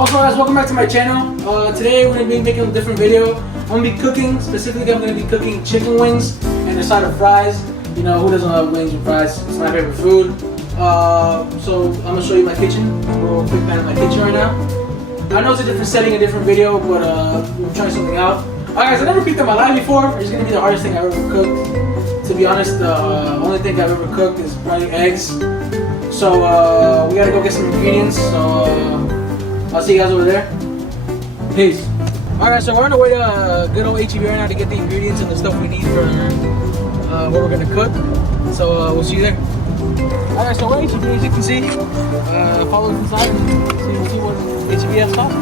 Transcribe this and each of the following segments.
Also guys, welcome back to my channel. Today we're going to be making a different video. I'm going to be cooking, specifically I'm going to be cooking chicken wings and a side of fries. You know, who doesn't love wings and fries? It's my favorite food. So I'm going to show you my kitchen. We're a quick pan of my kitchen right now. I know it's a different setting, a different video, but we're trying something out. Alright guys, I never cooked on my live before. It's going to be the hardest thing I've ever cooked. To be honest, the only thing I've ever cooked is probably eggs. So we gotta go get some ingredients. So I'll see you guys over there. Peace. Alright, so we're on the way to good old H-E-B right now to get the ingredients and the stuff we need for what we're gonna cook. So we'll see you there. Alright, so we're at H-E-B, as you can see. Follow us inside and see what H-E-B has to offer.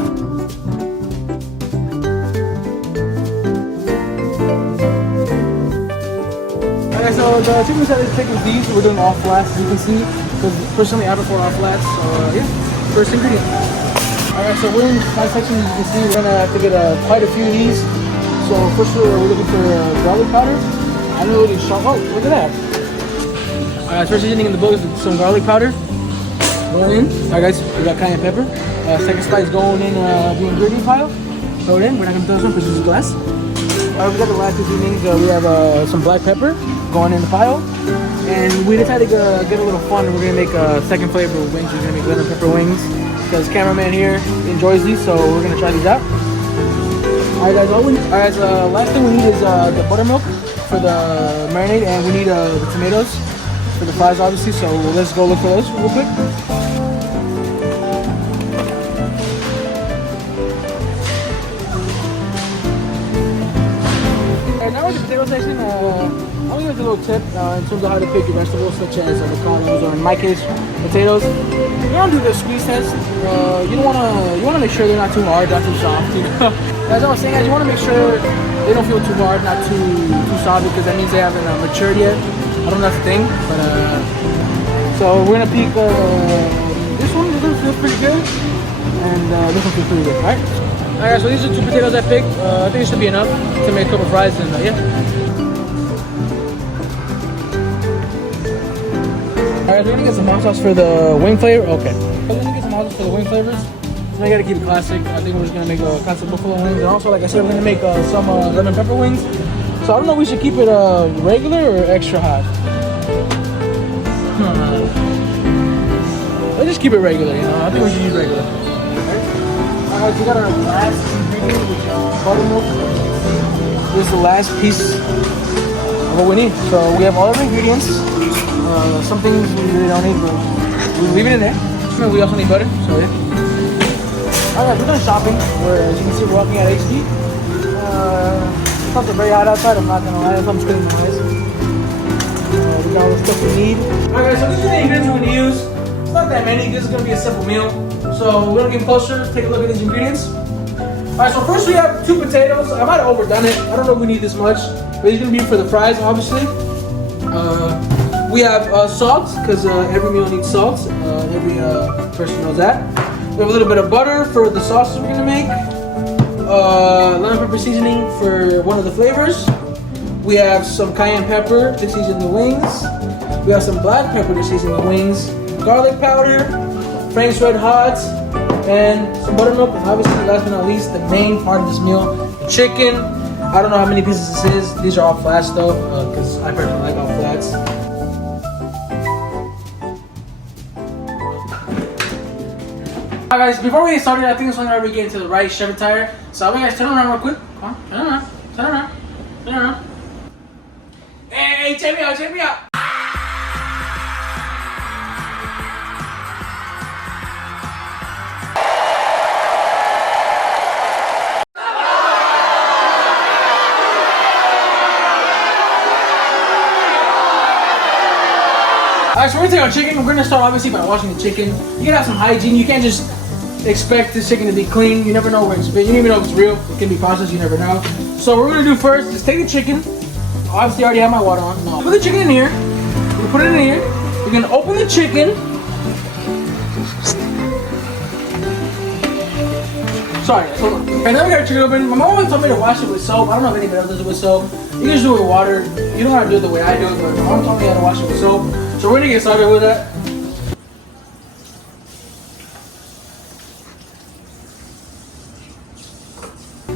Alright, so the chicken set is taking these. We're doing all flats, as you can see. Because personally, I prefer all flats. So yeah, first ingredient. Alright, so we're in my section. As you can see, we're gonna have to get quite a few of these. So first, we're looking for garlic powder. I know it is sharp. Oh, look at that! Alright, first seasoning in the bowl is some garlic powder. Going in. Alright, guys, we got cayenne pepper. Second spice going in the ingredient pile. Throw it in. We're not gonna throw this one because this is glass. Alright, we got the last two seasonings. We have some black pepper going in the pile. And we decided to get a little fun. We're gonna make a second flavor of wings. We're gonna make lemon pepper wings because cameraman here enjoys these, so we're gonna try these out. Alright guys, last thing we need is the buttermilk for the marinade, and we need the tomatoes for the fries, obviously. So let's go look for those real quick. Alright, now we're at the potato section. I'll give you a little tip in terms of how to pick your vegetables, such as avocados, or in my case, potatoes. You don't do the squeeze test. You want to make sure they're not too hard, not too soft. You know? As I was saying, guys, you want to make sure they don't feel too hard, not too soft, because that means they haven't matured yet. I don't know if that's the thing, but so we're gonna pick this one. This one feels pretty good, and this one feels pretty good. All right. All right. So these are two potatoes I picked. I think it should be enough to make a couple fries, and yeah. Alright, we're gonna get some hot sauce for the wing flavor. Okay. We're gonna get some hot sauce for the wing flavors. So I gotta keep it classic. I think we're just gonna make a classic buffalo wings. And also, like I said, we're gonna make some lemon pepper wings. So I don't know if we should keep it regular or extra hot. Let's just keep it regular, you know. I think we should use regular. Alright, so we got our last ingredient, which is buttermilk. This is the last piece of what we need. So we have all the ingredients. Some things we really don't need, but we leave it in there. We also need butter, so yeah. Alright, we're done shopping. As you can see, we're walking at HD. It's also very hot outside, I'm not gonna lie. I'm screaming my eyes. We got all the stuff we need. Alright guys, so these are the ingredients we're gonna use. It's not that many, this is gonna be a simple meal. So we're gonna get closer, take a look at these ingredients. Alright, so first we have 2 potatoes. I might have overdone it. I don't know if we need this much, but it's gonna be for the fries, obviously. We have salt, because every meal needs salt. Every person knows that. We have a little bit of butter for the sauce we're gonna make. Lemon pepper seasoning for one of the flavors. We have some cayenne pepper to season the wings. We have some black pepper to season the wings. Garlic powder, Frank's Red Hot, and some buttermilk. And obviously, last but not least, the main part of this meal, chicken. I don't know how many pieces this is. These are all flats though, because I personally like all flats. Alright guys, before we get started, I think it's only right we get into the right chef attire. So I want you guys turn around real quick. Come on, turn around, turn around, turn around. Hey, check me out, check me out. Alright, so we're gonna take our chicken. We're gonna start obviously by washing the chicken. You gotta have some hygiene. You can't just expect this chicken to be clean. You never know where it's been. You don't even know if it's real. It can be processed. You never know. So what we're gonna do first is take the chicken. Obviously, I already have my water on. No. Put the chicken in here. We're gonna put it in here. We're gonna open the chicken. Sorry, hold on. And then we got our chicken open. My mom always told me to wash it with soap. I don't know if anybody else does it with soap. You can just do it with water. You don't have to do it the way I do it, but my mom told me how to wash it with soap. So we're gonna get started with that.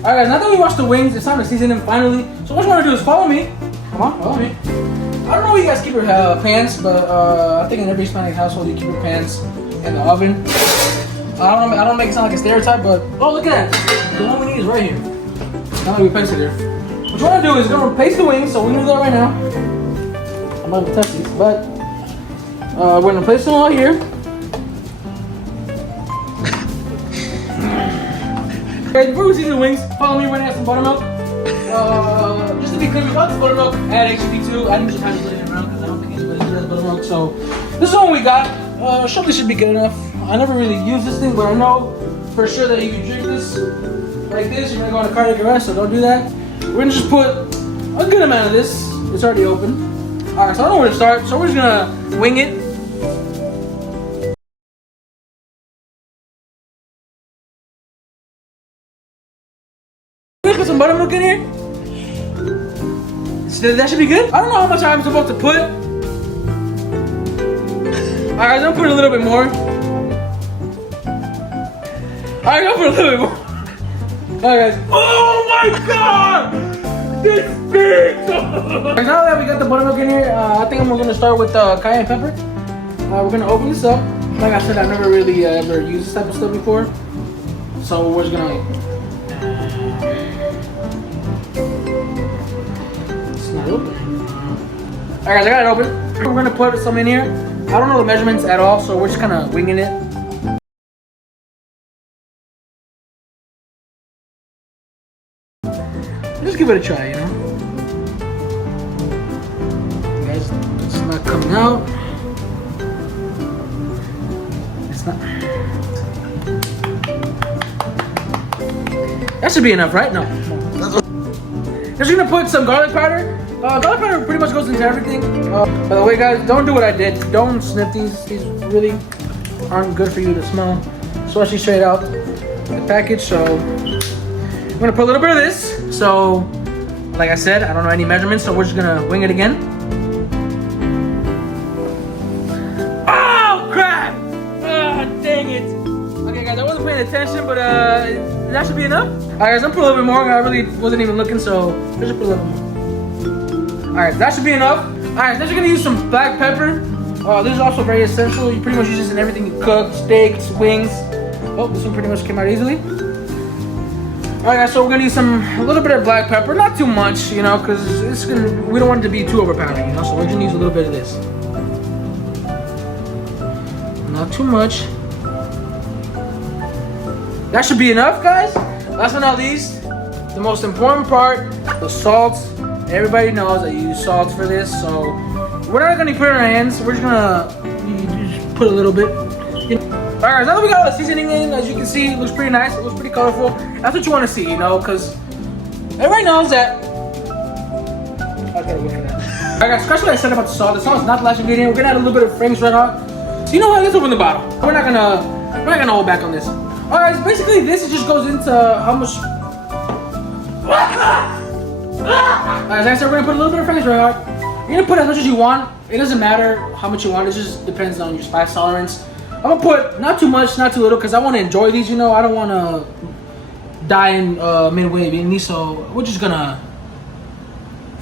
Alright guys, now that we washed the wings, it's time to season them finally. So what you want to do is follow me. Come on, follow me. I don't know where you guys keep your pans, but I think in every Hispanic household you keep your pans in the oven. I don't make it sound like a stereotype, but oh look at that. The one we need is right here. Now that we place it there. What you want to do is go replace the wings, so we're going to do that right now. I'm not going to touch these, but we're going to place them all here. Guys, before we season the wings, follow me. We're going to add some buttermilk. Just to be clear, without the buttermilk, add HB2. I didn't just have to put it around because I don't think anybody does buttermilk. So this is what we got. Surely should be good enough. I never really use this thing, but I know for sure that if you drink this like this, you're going to go on a cardiac arrest, so don't do that. We're going to just put a good amount of this. It's already open. Alright, so I don't know where to start, so we're just going to wing it. Put some buttermilk in here. So that should be good. I don't know how much I'm supposed to put. Alright, I'm gonna put a little bit more. Alright, I'm gonna put a little bit more. Alright guys. Oh my god! This big! Now that we got the buttermilk in here, I think I'm gonna start with cayenne pepper. We're gonna open this up. Like I said, I've never really ever used this type of stuff before. So we're just gonna open. Alright guys, I got it open. We're gonna put some in here. I don't know the measurements at all, so we're just kind of winging it. Just give it a try, you know. Guys, it's not coming out. It's not. That should be enough, right? No. Just gonna put some garlic powder. Garlic powder pretty much goes into everything. By the way, guys, don't do what I did. Don't sniff these. These really aren't good for you to smell, especially straight out the package. So I'm gonna put a little bit of this. So, like I said, I don't know any measurements, so we're just gonna wing it again. Oh crap! Dang it! Okay, guys, I wasn't paying attention, but that should be enough. Alright, guys, I'm gonna put a little bit more. I really wasn't even looking, so let's just put a little more. Alright, that should be enough. Alright, next we're gonna use some black pepper. This is also very essential. You pretty much use this in everything you cook, steaks, wings. Oh, this one pretty much came out easily. Alright guys, so we're gonna use a little bit of black pepper, not too much, you know, because we don't want it to be too overpowering, you know, so we're gonna use a little bit of this. Not too much. That should be enough, guys. Last but not least, the most important part, the salt. Everybody knows that you use salt for this, so we're not gonna put it in our hands. We're just gonna just put a little bit. Alright guys, now that we got the seasoning in, as you can see, it looks pretty nice, it looks pretty colorful. That's what you want to see, you know, because everybody knows that. Okay, look at that. Alright guys, scratch what I said about the salt. The salt is not the last ingredient. We're gonna add a little bit of Frank's Red Hot. So you know what, let's open the bottle. We're not gonna hold back on this. Alright guys, basically this just goes into how much. Alright, as I said, we're gonna put a little bit of Frank's Red Hot. You're gonna put as much as you want. It doesn't matter how much you want, it just depends on your spice tolerance. I'm gonna put not too much, not too little, because I want to enjoy these, you know. I don't want to die in midway eating these, so we're just gonna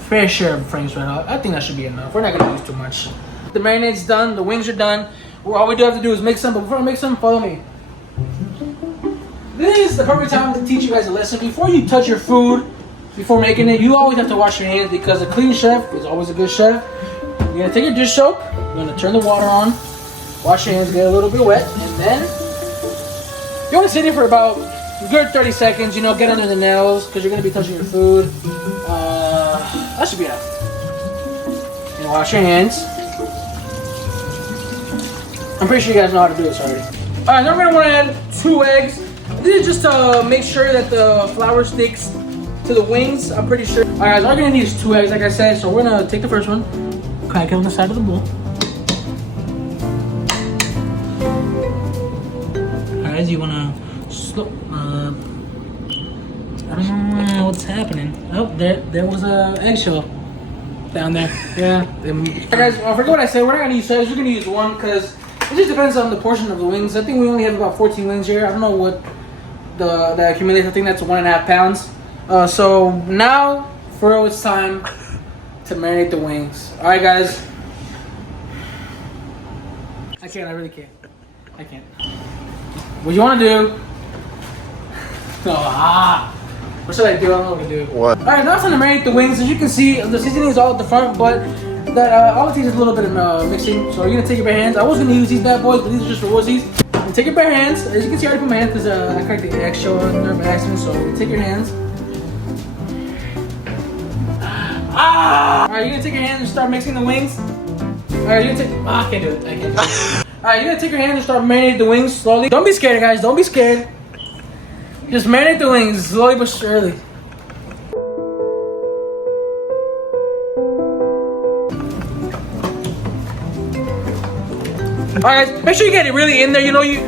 fair share of Frank's Red Hot. I think that should be enough. We're not gonna use too much. The marinade's done, the wings are done. All we do have to do is mix them, but before I mix them, follow me. This is the perfect time to teach you guys a lesson. Before you touch your food, before making it, you always have to wash your hands, because a clean chef is always a good chef. You're gonna take your dish soap, you're gonna turn the water on, wash your hands, get a little bit wet, and then you want to sit here for about a good 30 seconds, you know, get under the nails, because you're going to be touching your food. That should be enough. And wash your hands. I'm pretty sure you guys know how to do this already. Alright, now we're going to want to add 2 eggs. This is just to make sure that the flour sticks to the wings, I'm pretty sure. Alright guys, all you're going to need is 2 eggs, like I said, so we're going to take the first one, crack it on the side of the bowl. You wanna slow? I don't know what's happening. Oh, there was a eggshell down there. Yeah. Guys, I forgot what I said. We're not gonna use eggs. We're gonna use 1 because it just depends on the portion of the wings. I think we only have about 14 wings here. I don't know what the accumulated. I think that's 1.5 pounds. So now, for real, it's time to marinate the wings. All right, guys. I can't. I really can't. I can't. What you want to do? What should I do? I don't know what to do. What? All right, now it's time to marinate the wings. As you can see, the seasoning is all at the front, but that all it takes is a little bit of mixing. So you're gonna take your bare hands. I was gonna use these bad boys, but these are just for wussies. And take your bare hands. As you can see, I already put my hands because I cracked the eggshell on there by accident. So you take your hands. All right, you're gonna take your hands and start mixing the wings. All right, you're gonna take. I can't do it. I can't do it. All right, you're gonna take your hands and start marinating the wings slowly. Don't be scared, guys. Don't be scared. Just marinate the wings slowly but surely. Alright guys, make sure you get it really in there. You know, you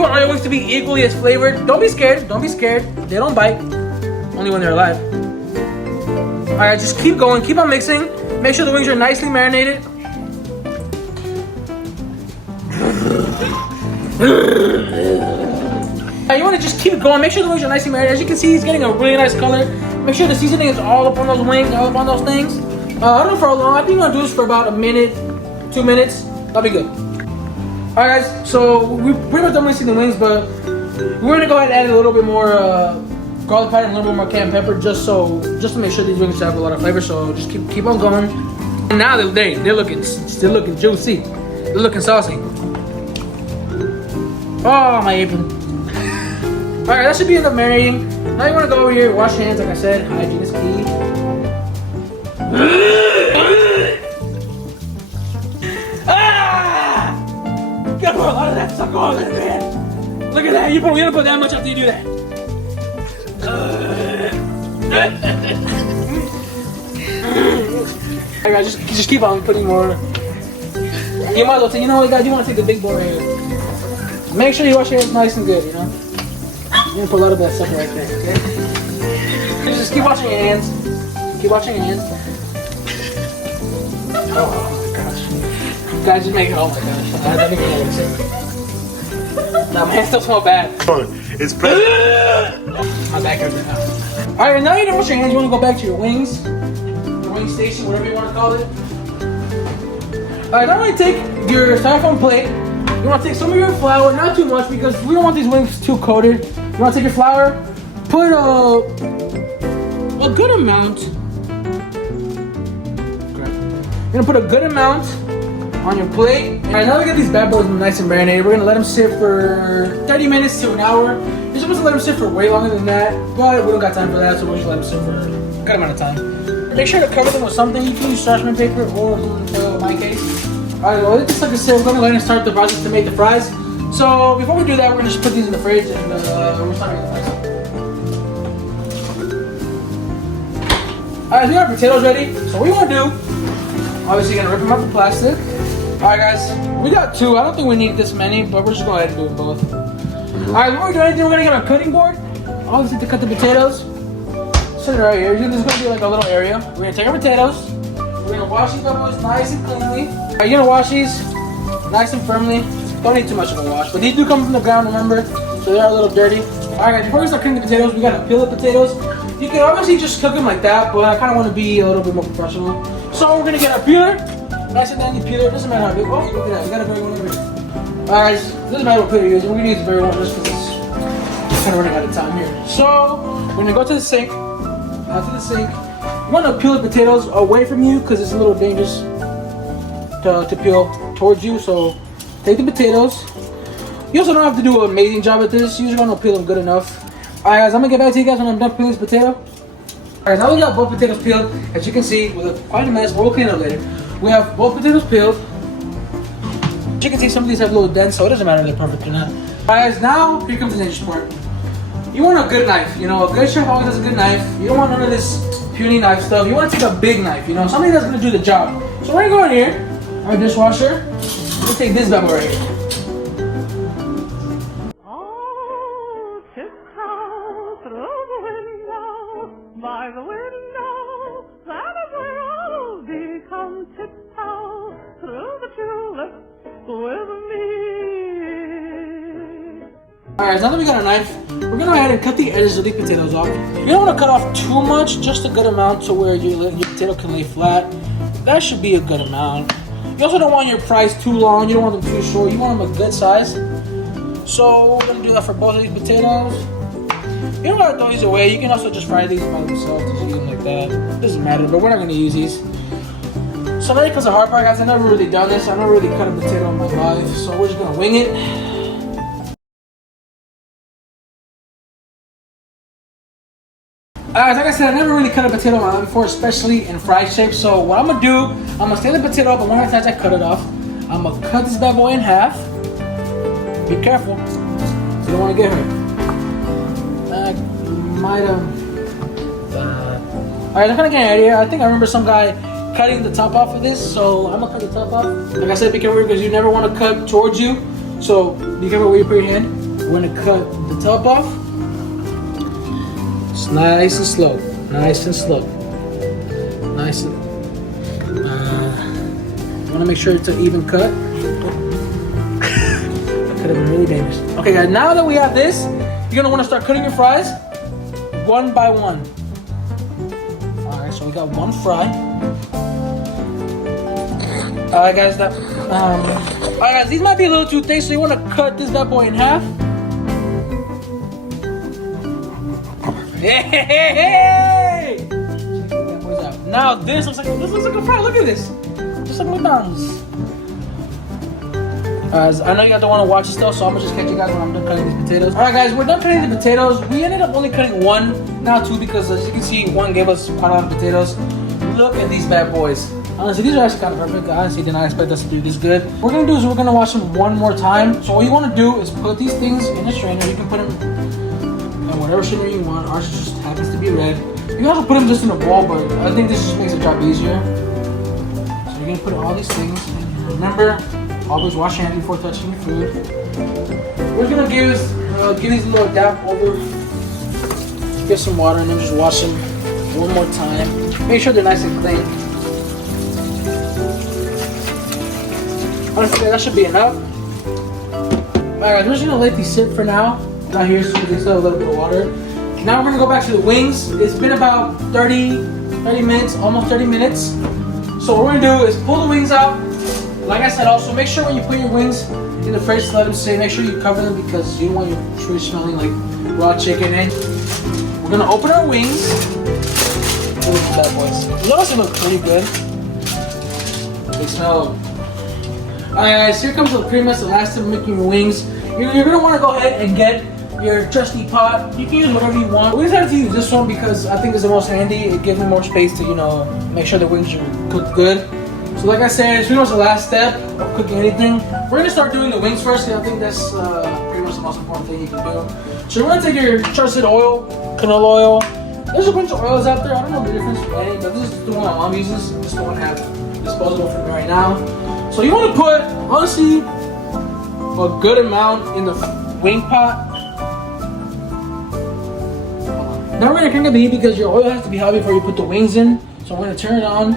want all your wings to be equally as flavored. Don't be scared. Don't be scared. They don't bite. Only when they're alive. Alright, just keep going. Keep on mixing. Make sure the wings are nicely marinated. You want to just keep going. Make sure the wings are nicely marinated. As you can see, he's getting a really nice color. Make sure the seasoning is all up on those wings, all up on those things. I don't know for how long. I think I'm gonna do this for about a minute, 2 minutes. That'll be good. Alright guys, so we pretty much done mixing the wings, but we're gonna go ahead and add a little bit more garlic powder and a little bit more cayenne pepper, just to make sure these wings have a lot of flavor. So just keep on going. And now they're looking still looking juicy. They're looking saucy. Oh, my apron. Alright, that should be enough marinating. Now you want to go over here, wash your hands, like I said. Hygiene is key. You gotta put a lot of that sucker on there, man. Look at that. You gotta put that much after you do that. Alright, just keep on putting more. You might as well take, you know what, guys? You want to take the big bowl right here. Make sure you wash your hands nice and good, you know? You're gonna put a lot of that stuff right there, okay? Just keep washing your hands. Keep washing your hands. Oh my gosh. Guys, just make it, oh my gosh. That makes me sick. Nah, my hands still smell bad. It's better. My back hurts right now. Alright, now you done wash your hands, you wanna go back to your wings. Your wing station, whatever you wanna call it. Alright, now you take your styrofoam plate. You want to take some of your flour, not too much because we don't want these wings too coated. You want to take your flour, put a good amount. Okay. You're going to put a good amount on your plate. Alright, now we get these bad boys nice and marinated. We're going to let them sit for 30 minutes to an hour. You're supposed to let them sit for way longer than that, but we don't got time for that, so we'll just let them sit for a good amount of time. Make sure to cover them with something. You can use parchment paper or aluminum foil in my case. Alright, well, just like I said, we're going to go ahead and start the process to make the fries. So, before we do that, we're going to just put these in the fridge and we'll start making the fries. Alright, we got our potatoes ready. So, what you want to do, obviously, you're going to rip them out the plastic. Alright, guys, we got two. I don't think we need this many, but we're just going to go ahead and do them both. Alright, before we do anything, we're going to get our cutting board. Obviously, to cut the potatoes. Sit it right here. This is going to be like a little area. We're going to take our potatoes. We're going to wash these bubbles nice and cleanly. You're gonna wash these nice and firmly. Don't need too much of a wash, but these do come from the ground, remember? So they are a little dirty. Alright guys, before we start cooking the potatoes, we gotta peel the potatoes. You can obviously just cook them like that, but I kinda wanna be a little bit more professional. So we're gonna get our peeler. Nice and dandy peeler, doesn't matter how big. Oh, look at that, we got a very one over here. Alright guys, doesn't matter what peeler you're using, we're gonna use a very one just because it's kinda running out of time here. So, we're gonna go to the sink. After the sink, you wanna peel the potatoes away from you because it's a little dangerous to peel towards you. So take the potatoes. You also don't have to do an amazing job at this. You just want to peel them good enough. Alright guys, I'm gonna get back to you guys when I'm done peeling this potato. Alright, now we got both potatoes peeled. As you can see, with quite a mess, but we'll clean it up later. We have both potatoes peeled. As you can see, some of these have little dents, so it doesn't matter if they're perfect or not. Alright guys, now here comes the dangerous part. You want a good knife, you know, a good chef always has a good knife. You don't want none of this puny knife stuff. You want to take a big knife, you know, something that's gonna do the job. So we're gonna go in here. Our dishwasher. We'll take this bad boy right here. Oh, tiptoe through the window, by the window, that is where I'll be. Come tiptoe through the tulips with me. Alright, now that we got a knife, we're gonna go ahead and cut the edges of the potatoes off. You don't want to cut off too much, just a good amount to where your potato can lay flat. That should be a good amount. You also don't want your fries too long, you don't want them too short, you want them a good size. So we're gonna do that for both of these potatoes. You don't gotta throw these away, you can also just fry these by themselves, just use them like that. Doesn't matter, but we're not gonna use these. So now comes the hard part, guys. I've never really done this. I've never really cut a potato in my life, so we're just gonna wing it. Like I said, I never really cut a potato in my life before, especially in fry shape. So what I'm gonna do, I'm gonna stand the potato up, and one of the times I cut it off, I'm gonna cut this bad boy in half. Be careful, you don't want to get hurt. I might have. Alright, I'm gonna get an idea. I think I remember some guy cutting the top off of this, so I'm gonna cut the top off. Like I said, be careful because you never want to cut towards you. So be careful where you put your hand. We're gonna cut the top off. It's nice and slow, nice and slow, nice and. You want to make sure it's an even cut. That could have been really dangerous. Okay, guys. Now that we have this, you're gonna want to start cutting your fries one by one. All right, so we got one fry. All right, guys. All right, guys. These might be a little too thick, so you want to cut this bad boy in half. Hey! Now this looks like a fry. Look at this, just like McDonald's. I know you guys don't want to watch this stuff, so I'm gonna just catch you guys when I'm done cutting these potatoes. All right, guys, we're done cutting the potatoes. We ended up only cutting one, not two, because as you can see, one gave us quite a lot of potatoes. Look at these bad boys. Honestly, these are actually kind of perfect. I honestly did not expect us to do this good. What we're gonna do is we're gonna wash them one more time. So what you want to do is put these things in a strainer. You can put them in whatever strainer you want. Ours just happens to be red. You can also put them just in a bowl, but I think this just makes the job easier. So you're gonna put all these things. And remember, always wash your hands before touching your food. We're gonna give these a little dab over. Get some water and then just wash them one more time. Make sure they're nice and clean. Honestly, that should be enough. Alright, guys, we're just gonna let these sit for now. Not here, so they still have a little bit of water. Now we're gonna go back to the wings. It's been about 30 minutes, almost 30 minutes. So what we're gonna do is pull the wings out. Like I said, also make sure when you put your wings in the fridge, let them sit. Make sure you cover them because you don't want your food smelling like raw chicken. And we're gonna open our wings. Look at that, boys. These also look pretty good. They smell. Alright, guys, here comes pretty much the last step of making your wings. You're gonna want to go ahead and get your trusty pot. You can use whatever you want. We decided to use this one because I think it's the most handy. It gives me more space to, make sure the wings are cooked good. So like I said, it's pretty much the last step of cooking anything. We're gonna start doing the wings first, because I think that's pretty much the most important thing you can do. So we're gonna take your trusted oil, canola oil. There's a bunch of oils out there. I don't know the difference between any, but this is the one my mom uses. This one I have disposable for me right now. So you want to put, honestly, a good amount in the wing pot. Now we're gonna crank up the heat because your oil has to be hot before you put the wings in. So I'm gonna turn it on.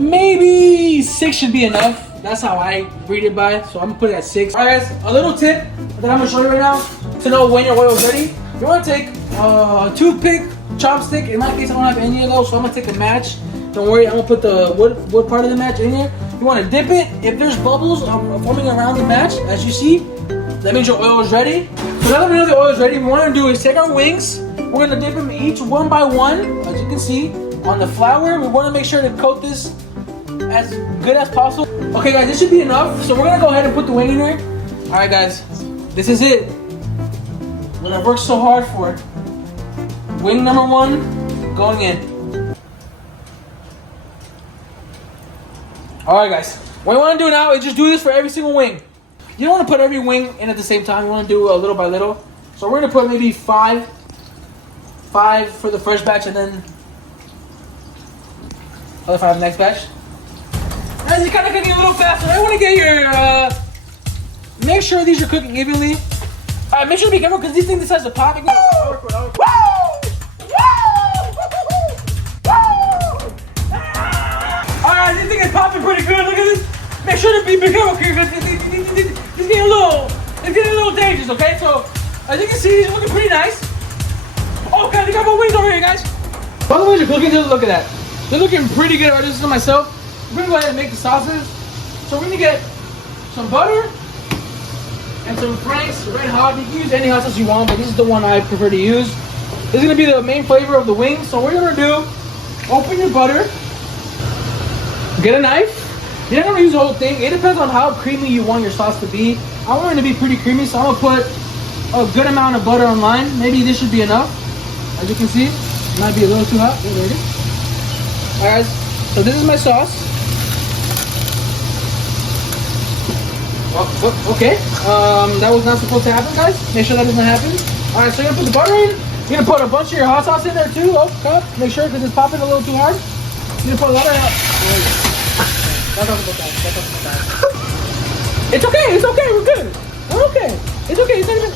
Maybe 6 should be enough. That's how I read it by. So I'm gonna put it at 6. Alright, guys, a little tip that I'm gonna show you right now to know when your oil is ready. You wanna take a toothpick, chopstick. In my case, I don't have any of those, so I'm gonna take a match. Don't worry, I'm gonna put the wood part of the match in here. You want to dip it. If there's bubbles forming around the match, as you see, that means your oil is ready. So now that we know the oil is ready, what we want to do is take our wings. We're going to dip them each one by one, as you can see, on the flour. We want to make sure to coat this as good as possible. Okay, guys, this should be enough. So we're going to go ahead and put the wing in here. All right, guys, this is it. What I've worked so hard for. Wing number 1 going in. Alright, guys, what you want to do now is just do this for every single wing. You don't want to put every wing in at the same time. You want to do a little by little. So we're going to put maybe 5 for the first batch, and then other 5 next batch. As you're kind of cooking a little faster, I want to get your, make sure these are cooking evenly. Alright, make sure to be careful because these things decide to pop. Alright, this thing is popping pretty good. Look at this. Make sure to be careful because it's getting a it's getting a little dangerous, okay? So, as you can see, it's looking pretty nice. Oh, God, they got more wings over here, guys. While the wings are cooking, just look at that. They're looking pretty good. I just to myself. We're gonna go ahead and make the sauces. So we're gonna get some butter and some Frank's Red Hot. You can use any hot sauce you want, but this is the one I prefer to use. This is gonna be the main flavor of the wings. So what you're gonna do, open your butter, get a knife. You're not gonna use the whole thing. It depends on how creamy you want your sauce to be. I want it to be pretty creamy, so I'm gonna put a good amount of butter on line. Maybe this should be enough. As you can see, it might be a little too hot. Alright guys, so this is my sauce. Oh, okay. That was not supposed to happen, guys. Make sure that doesn't happen. Alright, so you're gonna put the butter in. You're gonna put a bunch of your hot sauce in there too. Oh, cup. Make sure because it's popping a little too hard. You're gonna put a lot of It's okay, it's okay, we're good. We're okay. It's okay, it's not even.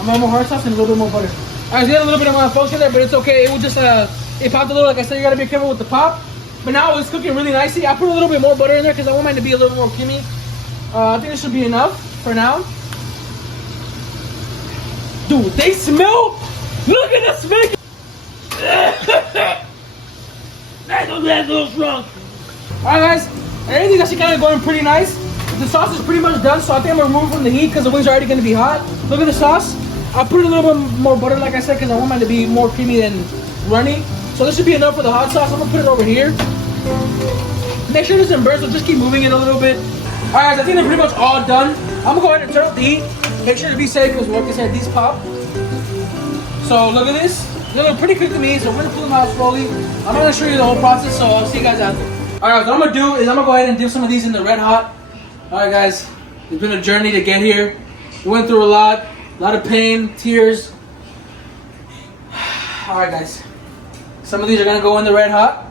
I'm gonna have more hard sauce and a little bit more butter. Alright, so you got a little bit of malfunction there, but it's okay. It will just it popped a little. Like I said, you gotta be careful with the pop. But now it's cooking really nicely. I put a little bit more butter in there because I want mine to be a little more creamy. I think this should be enough for now. Dude, they smell. Look at the smell. That's a little strong. Alright guys, everything's actually kind of going pretty nice. The sauce is pretty much done, so I think I'm gonna remove it from the heat because the wings are already gonna be hot. Look at the sauce. I put a little bit more butter, like I said, because I want mine to be more creamy than runny. So this should be enough for the hot sauce. I'm gonna put it over here. Make sure it doesn't burn, so just keep moving it a little bit. Alright guys, I think they're pretty much all done. I'm gonna go ahead and turn off the heat. Make sure to be safe because like I said, these pop. So look at this. They look pretty quick to me, so we're gonna pull them out slowly. I'm not gonna show you the whole process, so I'll see you guys after. Alright, what I'm gonna do is I'm gonna go ahead and dip some of these in the Red Hot. Alright guys, it's been a journey to get here. We went through a lot of pain, tears. Alright guys, some of these are gonna go in the Red Hot.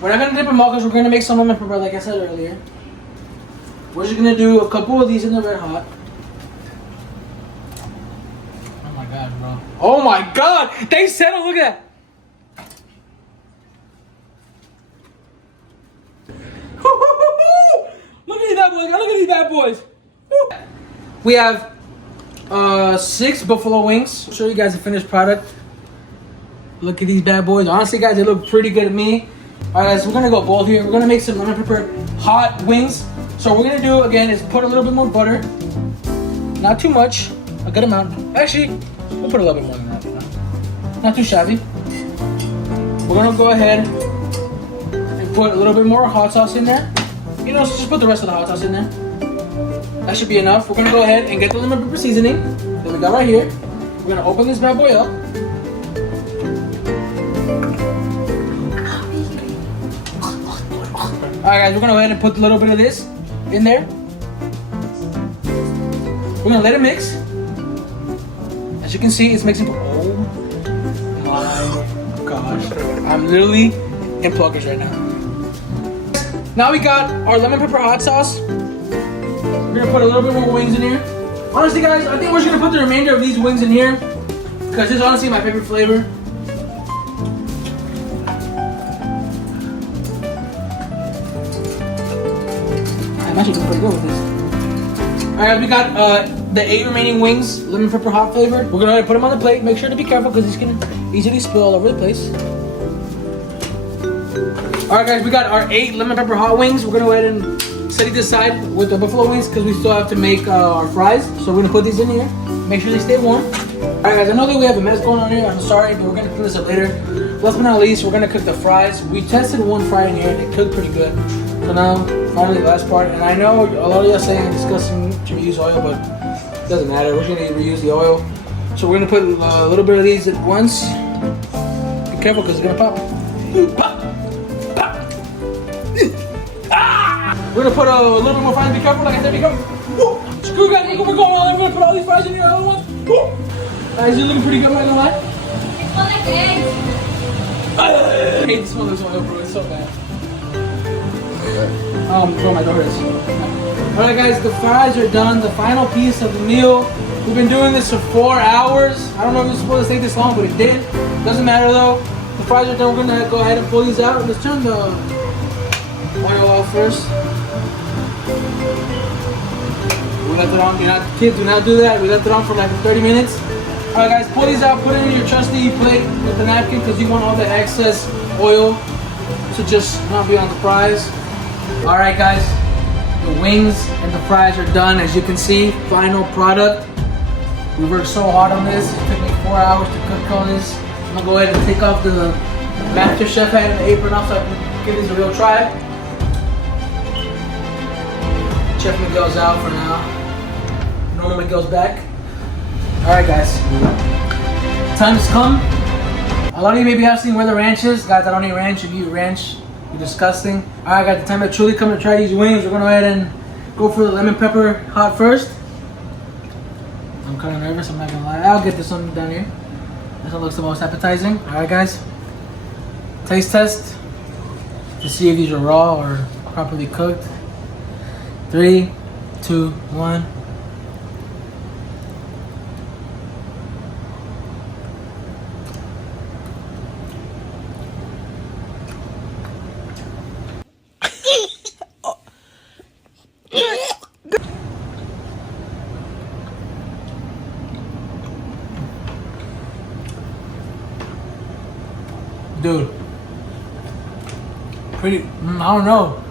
We're not gonna dip them all because we're gonna make some lemon pepper like I said earlier. We're just gonna do a couple of these in the Red Hot. Oh my god, bro. Oh my god! They settled, look at that! Look at these bad boys, look at these bad boys! We have 6 buffalo wings. I'll show you guys the finished product. Look at these bad boys. Honestly guys, they look pretty good to me. Alright guys, we're gonna go bold here. We're gonna make some lemon pepper hot wings. So what we're gonna do again is put a little bit more butter. Not too much, a good amount. Actually, we'll put a little bit more than that. Not too shabby. We're gonna go ahead and put a little bit more hot sauce in there. You know, so just put the rest of the hot sauce in there. That should be enough. We're gonna go ahead and get the lemon pepper seasoning that we got right here. We're gonna open this bad boy up. Alright guys, we're gonna go ahead and put a little bit of this in there. We're gonna let it mix. As you can see, it's mixing. Oh my gosh. I'm literally in pluckers right now. Now we got our lemon pepper hot sauce. We're gonna put a little bit more wings in here. Honestly guys, I think we're just gonna put the remainder of these wings in here because this is honestly my favorite flavor. I'm actually doing pretty good with this. Alright, we got the 8 remaining wings, lemon pepper hot flavored. We're gonna put them on the plate. Make sure to be careful because these can easily spill all over the place. Alright guys, we got our 8 lemon pepper hot wings. We're gonna go ahead and set it aside with the buffalo wings because we still have to make our fries. So we're gonna put these in here. Make sure they stay warm. Alright guys, I know that we have a mess going on here. I'm sorry, but we're gonna clean this up later. Last but not least, we're gonna cook the fries. We tested one fry in here and it cooked pretty good. So now, finally the last part. And I know a lot of you are saying it's disgusting to reuse oil, but it doesn't matter. We're gonna reuse the oil. So we're gonna put a little bit of these at once. Be careful because it's gonna pop. Pop! Pop! Ah! We're gonna put a little bit more fries. Be careful, like I said, be careful. Screw guys, we're going all in. We're gonna put all these fries in here, other ones. Guys, you're looking pretty good, right? Gonna lie. It smells like eggs. I hate the smell of this oil, bro. It's so bad. Bro, my door hurts. Alright guys, the fries are done. The final piece of the meal. We've been doing this for 4 hours. I don't know if it was supposed to take this long, but it did. Doesn't matter though. The fries are done, we're gonna go ahead and pull these out. Let's turn the oil off first. We left it on. Kids, do not do that. We left it on for like 30 minutes. All right, guys, pull these out. Put it in your trusty plate with the napkin because you want all the excess oil to just not be on the fries. All right, guys, the wings and the fries are done. As you can see, final product. We worked so hard on this. It took me 4 hours to cook all this. I'm gonna go ahead and take off the Master Chef hat and the apron off so I can give this a real try. Chef Miguel's out for now. Normal Miguel's back. Alright, guys. Time has come. A lot of you maybe asking where the ranch is. Guys, I don't eat ranch. If you eat ranch, you're disgusting. Alright, guys, the time has truly come to try these wings. We're gonna go ahead and go for the lemon pepper hot first. I'm kind of nervous, I'm not gonna lie. I'll get this one down here. This one looks the most appetizing. Alright, guys. Taste test to see if these are raw or properly cooked. 3, 2, 1. Dude, pretty, I don't know.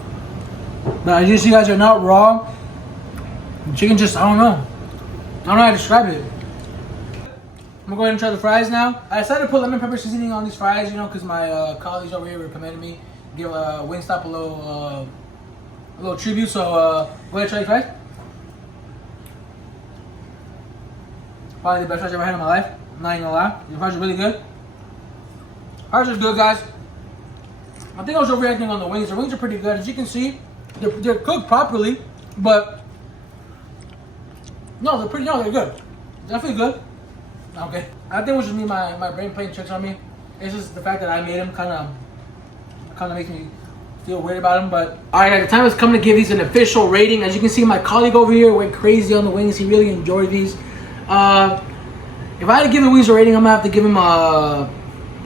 But I guess you guys are not raw. The chicken just, I don't know. I don't know how to describe it. I'm gonna go ahead and try the fries now. I decided to put lemon pepper seasoning on these fries, you know, because my colleagues over here recommended me give Wingstop a little tribute. So go ahead and try these fries. Probably the best fries I've ever had in my life. I'm not even gonna lie. The fries are really good. Fries are good, guys. I think I was overreacting on the wings. The wings are pretty good. As you can see, they're cooked properly, but no, they're good. Definitely good. Okay. I think it was just me, my brain playing tricks on me. It's just the fact that I made them kind of makes me feel weird about them. But all right, guys, the time has come to give these an official rating. As you can see, my colleague over here went crazy on the wings. He really enjoyed these. If I had to give the wings a rating, I'm gonna have to give him a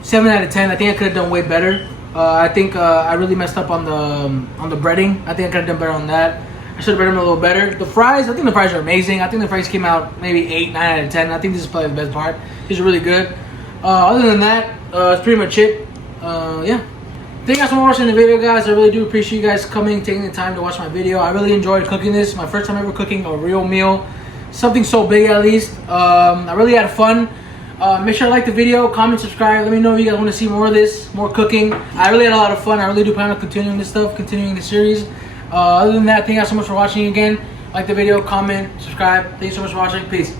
7 out of 10. I think I could have done way better. I think I really messed up on the breading. I think I could have done better on that. I should have breaded them a little better. The fries, I think the fries are amazing. I think the fries came out maybe 8, 9 out of 10. I think this is probably the best part. These are really good. Other than that, it's pretty much it. Yeah. Thank you guys for watching the video, guys. I really do appreciate you guys coming, taking the time to watch my video. I really enjoyed cooking this. My first time ever cooking a real meal. Something so big, at least. I really had fun. Make sure to like the video, comment, subscribe. Let me know if you guys want to see more of this, more cooking. I really had a lot of fun. I really do plan on continuing this stuff, continuing the series. Other than that, thank you guys so much for watching again. Like the video, comment, subscribe. Thank you so much for watching. Peace.